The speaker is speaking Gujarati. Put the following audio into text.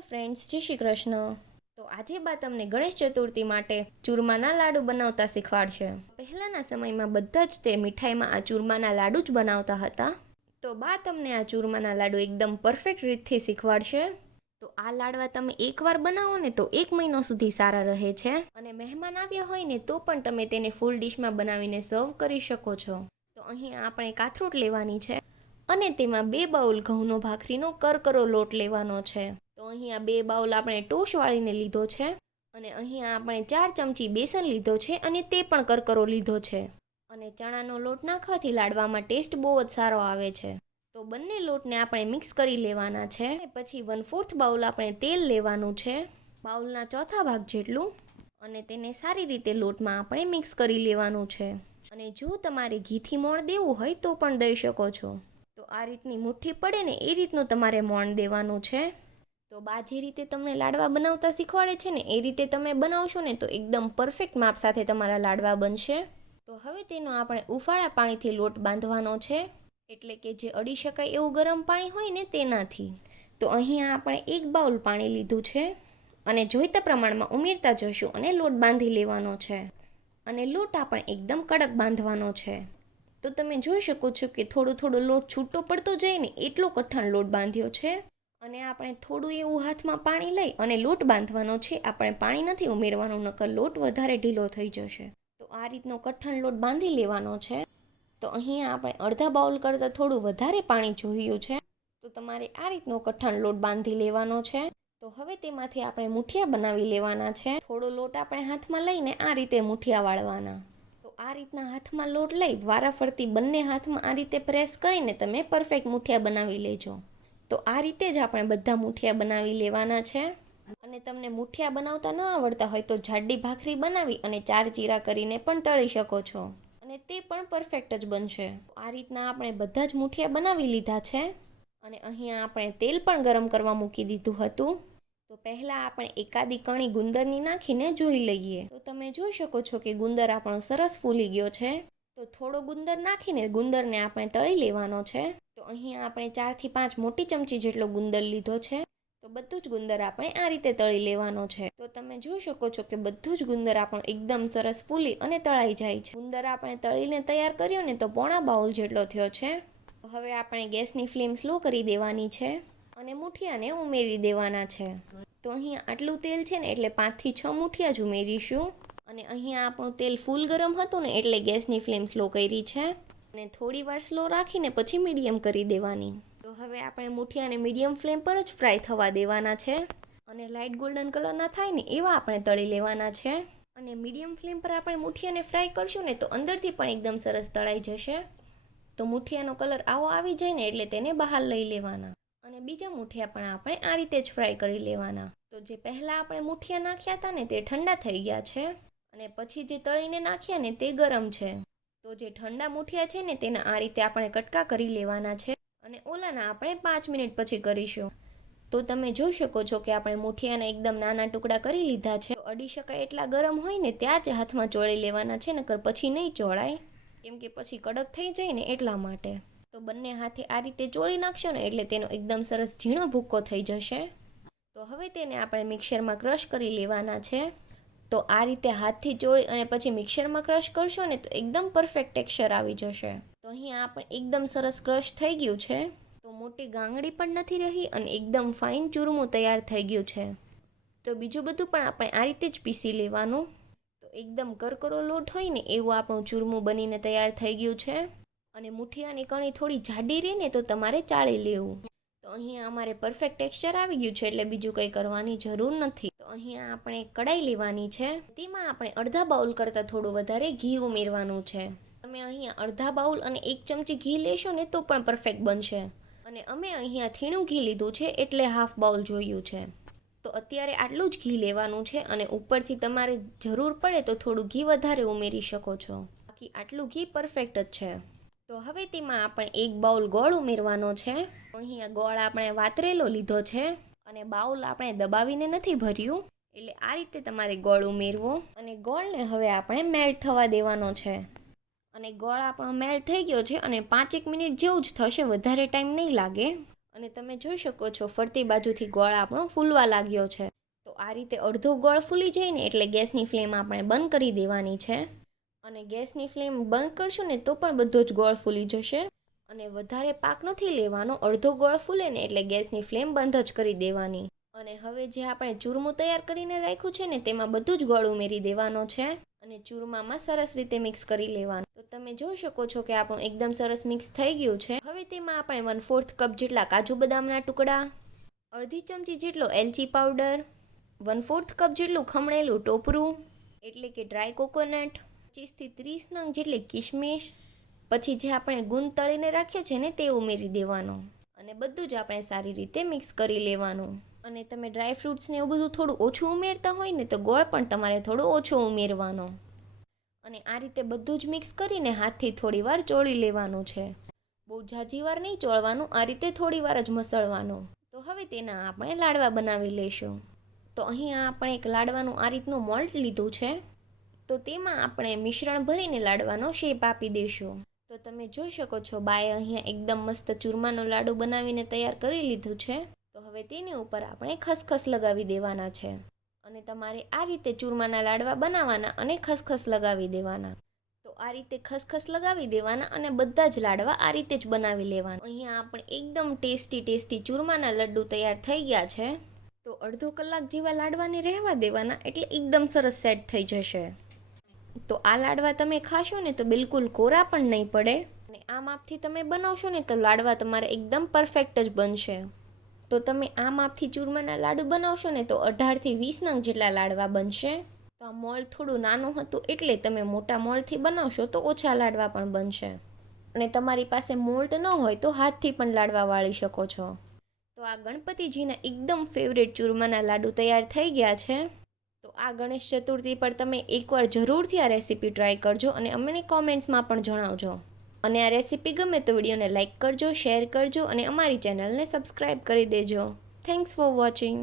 હેલો ફ્રેન્ડ્સ, જય શ્રી કૃષ્ણ. તો આજે બા તમને ગણેશ ચતુર્થી માટે ચૂરમાના લાડુ બનાવતા શીખવાડશે. પહેલાના સમયમાં બધા જ તે મીઠાઈમાં આ ચૂરમાના લાડુ જ બનાવતા હતા. તો બા તમને આ ચૂરમાના લાડુ એકદમ પરફેક્ટ રીતથી શીખવાડશે. તો આ લાડવા તમે એકવાર બનાવો ને તો 1 મહિનો સુધી સારા રહે છે, અને મહેમાન આવ્યા હોય ને તો પણ તમે તેને ફૂલ ડીશમાં બનાવીને સર્વ કરી શકો છો. તો અહીં આપણે કાથરોટ લેવાની છે અને તેમાં 2 બાઉલ ઘઉંનો ભાખરીનો કરકરો લોટ લેવાનો છે. તો અહીંયા 2 બાઉલ આપણે ટોશ વાળીને લીધો છે, અને અહીંયા આપણે 4 ચમચી બેસન લીધો છે અને તે પણ કરકરો લીધો છે. અને ચણાનો લોટ નાખવાથી લાડવામાં ટેસ્ટ બહુ જ સારો આવે છે. તો બંને લોટને આપણે મિક્સ કરી લેવાના છે. પછી 1/4 બાઉલ આપણે તેલ લેવાનું છે, બાઉલના ચોથા ભાગ જેટલું, અને તેને સારી રીતે લોટમાં આપણે મિક્સ કરી લેવાનું છે. અને જો તમારે ઘીથી મોણ દેવું હોય તો પણ દઈ શકો છો. તો આ રીતની મુઠ્ઠી પડે ને એ રીતનું તમારે મોણ દેવાનું છે. તો બા જે રીતે તમને લાડવા બનાવતા શીખવાડે છે ને એ રીતે તમે બનાવશો ને તો એકદમ પરફેક્ટ માપ સાથે તમારા લાડવા બનશે. તો હવે તેનો આપણે ઉફાળા પાણીથી લોટ બાંધવાનો છે, એટલે કે જે અડી શકાય એવું ગરમ પાણી હોય ને તેનાથી. તો અહીંયા આપણે 1 બાઉલ પાણી લીધું છે, અને જોઈતા પ્રમાણમાં ઉમેરતા જશું અને લોટ બાંધી લેવાનો છે. અને લોટ આપણે એકદમ કડક બાંધવાનો છે. તો તમે જોઈ શકો છો કે થોડો લોટ છૂટો પડતો જાય ને એટલો કઠણ લોટ બાંધ્યો છે. અને આપણે થોડું એવું હાથમાં પાણી લઈ અને લોટ બાંધવાનો છે. આપણે પાણી નથી ઉમેરવાનું, નકર લોટ વધારે ઢીલો થઈ જશે. તો આ રીતનો કઠણ લોટ બાંધી લેવાનો છે. તો અહીંયા આપણે અડધા બાઉલ કરતાં થોડું વધારે પાણી જોયું છે. તો તમારે આ રીતનો કઠણ લોટ બાંધી લેવાનો છે. તો હવે તેમાંથી આપણે મુઠિયા બનાવી લેવાના છે. થોડો લોટ આપણે હાથમાં લઈને આ રીતે મુઠિયા વાળવાના. તો આ રીતના હાથમાં લોટ લઈ વારાફરતી બંને હાથમાં આ રીતે પ્રેસ કરીને તમે પરફેક્ટ મુઠિયા બનાવી લેજો. તો આ રીતે જ આપણે બધા મુઠિયા બનાવી લેવાના છે. અને તમને મુઠિયા બનાવતા ન આવડતા હોય તો જાડી ભાખરી બનાવી અને 4 ચીરા કરીને પણ તળી શકો છો, અને તે પણ પરફેક્ટ જ બનશે. આ રીતના આપણે બધા જ મુઠિયા બનાવી લીધા છે. અને અહીંયા આપણે તેલ પણ ગરમ કરવા મૂકી દીધું હતું. તો પહેલાં આપણે એકાદી કણી ગુંદરની નાખીને જોઈ લઈએ. તો તમે જોઈ શકો છો કે ગુંદર આપણો સરસ ફૂલી ગયો છે. તો થોડો ગુંદર નાખીને ગુંદરને આપણે તળી લેવાનો છે. તો અહીંયા આપણે 4 થી 5 મોટી ચમચી જેટલો ગુંદર લીધો છે. તો બધું જ ગુંદર આપણે આ રીતે તળી લેવાનો છે. તો તમે જોઈ શકો છો કે બધું જ ગુંદર આપણો એકદમ સરસ ફૂલી અને તળાઈ જાય છે. ગુંદર આપણે તળીને તૈયાર કર્યો ને તો પોણા બાઉલ જેટલો થયો છે. હવે આપણે ગેસની ફ્લેમ સ્લો કરી દેવાની છે અને મુઠિયાને ઉમેરી દેવાના છે. તો અહીંયા આટલું તેલ છે ને એટલે 5 થી 6 મુઠિયા જ ઉમેરીશું. અને અહીંયા આપણું તેલ ફૂલ ગરમ હતું ને એટલે ગેસની ફ્લેમ સ્લો કરી છે, અને થોડી વાર સ્લો રાખીને પછી મીડિયમ કરી દેવાની. તો હવે આપણે મુઠિયાને મીડિયમ ફ્લેમ પર જ ફ્રાય થવા દેવાના છે, અને લાઇટ ગોલ્ડન કલરના થાય ને એવા આપણે તળી લેવાના છે. અને મીડિયમ ફ્લેમ પર આપણે મુઠિયાને ફ્રાય કરશું ને તો અંદરથી પણ એકદમ સરસ તળાઈ જશે. તો મુઠિયાનો કલર આવો આવી જાય ને એટલે તેને બહાર લઈ લેવાના, અને બીજા મુઠિયા પણ આપણે આ રીતે જ ફ્રાય કરી લેવાના. તો જે પહેલાં આપણે મુઠિયા નાખ્યા હતા ને તે ઠંડા થઈ ગયા છે, અને પછી જે તળીને નાખ્યા ને તે ગરમ છે. તો જે ઠંડા મુઠિયા છે ને તેના આ રીતે આપણે કટકા કરી લેવાના છે, અને ઓલાના આપણે 5 મિનિટ પછી કરીશું. તો તમે જોઈ શકો છો કે આપણે મુઠિયાના એકદમ નાના ટુકડા કરી લીધા છે. તો અડી શકાય એટલા ગરમ હોય ને ત્યાં જ હાથમાં ચોળી લેવાના છે, નકર પછી નહીં ચોળાય, કેમ કે પછી કડક થઈ જાય ને એટલા માટે. તો બંને હાથે આ રીતે ચોળી નાખશો ને એટલે તેનો એકદમ સરસ ઝીણો ભૂક્કો થઈ જશે. તો હવે તેને આપણે મિક્સરમાં ક્રશ કરી લેવાના છે. તો આ રીતે હાથથી ચોળી અને પછી મિક્સરમાં ક્રશ કરશો ને તો એકદમ પરફેક્ટ ટેક્સચર આવી જશે. તો અહીંયા આપણે એકદમ સરસ ક્રશ થઈ ગયું છે. તો મોટી ગાંગડી પણ નથી રહી અને એકદમ ફાઇન ચૂરમું તૈયાર થઈ ગયું છે. તો બીજું બધું પણ આપણે આ રીતે જ પીસી લેવાનું. તો એકદમ કરકરો લોટ હોય ને એવું આપણું ચૂરમું બનીને તૈયાર થઈ ગયું છે. અને મુઠિયાની કણી થોડી જાડી રહે ને તો તમારે ચાળી લેવું. તો અહીંયા અમારે પરફેક્ટ ટેક્સચર આવી ગયું છે એટલે બીજું કંઈ કરવાની જરૂર નથી. તો અહીંયા આપણે કડાઈ લેવાની છે. તેમાં આપણે અડધા બાઉલ કરતાં થોડું વધારે ઘી ઉમેરવાનું છે. તમે અહીંયા અડધા બાઉલ અને 1 ચમચી ઘી લેશો ને તો પણ પરફેક્ટ બનશે. અને અમે અહીંયા થીણું ઘી લીધું છે એટલે હાફ બાઉલ જોયું છે. તો અત્યારે આટલું જ ઘી લેવાનું છે, અને ઉપરથી તમારે જરૂર પડે તો થોડું ઘી વધારે ઉમેરી શકો છો. બાકી આટલું ઘી પરફેક્ટ જ છે. તો હવે તેમાં આપણે 1 બાઉલ ગોળ ઉમેરવાનો છે. અહીંયા ગોળ આપણે વાતરેલો લીધો છે, અને બાઉલ આપણે દબાવીને નથી ભર્યું, એટલે આ રીતે તમારે ગોળ ઉમેરવો. અને ગોળને હવે આપણે મેલ્ટ થવા દેવાનો છે. અને ગોળ આપણો મેલ્ટ થઈ ગયો છે, અને 5-1 મિનિટ જેવું જ થશે, વધારે ટાઈમ નહીં લાગે. અને તમે જોઈ શકો છો ફરતી બાજુથી ગોળ આપણો ફૂલવા લાગ્યો છે. તો આ રીતે અડધો ગોળ ફૂલી જાય ને એટલે ગેસની ફ્લેમ આપણે બંધ કરી દેવાની છે. અને ગેસની ફ્લેમ બંધ કરશું ને તો પણ બધો જ ગોળ ફૂલી જશે. અને વધારે પાક નથી લેવાનો, અડધો ગોળ ફૂલે ને એટલે ગેસની ફ્લેમ બંધ જ કરી દેવાની. અને હવે જે આપણે ચૂરમું તૈયાર કરીને રાખ્યું છે ને તેમાં બધું જ ગોળ ઉમેરી દેવાનો છે અને ચૂરમામાં સરસ રીતે મિક્સ કરી લેવાનું. તો તમે જોઈ શકો છો કે આપણું એકદમ સરસ મિક્સ થઈ ગયું છે. હવે તેમાં આપણે 1/4 કપ જેટલા કાજુ બદામના ટુકડા, અડધી ચમચી જેટલો એલચી પાવડર, 1/4 કપ જેટલું ખમણેલું ટોપરું એટલે કે ડ્રાય કોકોનટ, 25 થી 30 નંગ જેટલી કિશમિશ, પછી જે આપણે ગુંદ તળીને રાખ્યો છે ને તે ઉમેરી દેવાનો અને બધું જ આપણે સારી રીતે મિક્સ કરી લેવાનું. અને તમે ડ્રાય ફ્રૂટ્સને એવું બધું થોડું ઓછું ઉમેરતા હોય ને તો ગોળ પણ તમારે થોડો ઓછો ઉમેરવાનો. અને આ રીતે બધું જ મિક્સ કરીને હાથથી થોડી વાર ચોળી લેવાનું છે. બહુ ઝાઝી વાર નહીં ચોળવાનું, આ રીતે થોડી વાર જ મસળવાનું. તો હવે તેના આપણે લાડવા બનાવી લઈશું. તો અહીંયા આપણે એક લાડવાનું આ રીતનું મોલ્ડ લીધું છે. તો તેમાં આપણે મિશ્રણ ભરીને લાડવાનો શેપ આપી દઈશું. તો તમે જોઈ શકો છો બાએ અહીંયા એકદમ મસ્ત ચૂરમાનો લાડુ બનાવીને તૈયાર કરી લીધું છે. તો હવે તેની ઉપર આપણે ખસખસ લગાવી દેવાના છે. અને તમારે આ રીતે ચૂરમાના લાડવા બનાવવાના અને ખસખસ લગાવી દેવાના. તો આ રીતે ખસખસ લગાવી દેવાના અને બધા જ લાડવા આ રીતે જ બનાવી લેવાના. અહીંયા આપણે એકદમ ટેસ્ટી ચૂરમાના લડ્ડુ તૈયાર થઈ ગયા છે. તો અડધો કલાક જેવા લાડવાને રહેવા દેવાના એટલે એકદમ સરસ સેટ થઈ જશે. તો આ લાડવા તમે ખાશો ને તો બિલકુલ કોરા પણ નહીં પડે. અને આ માપથી તમે બનાવશો ને તો લાડવા તમારે એકદમ પરફેક્ટ જ બનશે. તો તમે આ માપથી ચૂરમાના લાડુ બનાવશો ને તો 18 થી 20 નંગ જેટલા લાડવા બનશે. તો આ મોલ્ડ થોડું નાનું હતું એટલે તમે મોટા મોલ્ડથી બનાવશો તો ઓછા લાડવા પણ બનશે. અને તમારી પાસે મોલ્ડ ન હોય તો હાથથી પણ લાડવા વાળી શકો છો. તો આ ગણપતિજીના એકદમ ફેવરેટ ચૂરમાના લાડુ તૈયાર થઈ ગયા છે. તો આ ગણેશ ચતુર્થી પર તમે એકવાર જરૂરથી આ રેસીપી ટ્રાય કરજો અને અમને કોમેન્ટ્સમાં પણ જણાવજો. અને આ રેસીપી ગમે તો વિડીયોને લાઇક કરજો, શેર કરજો અને અમારી ચેનલને સબસ્ક્રાઈબ કરી દેજો. Thanks for watching.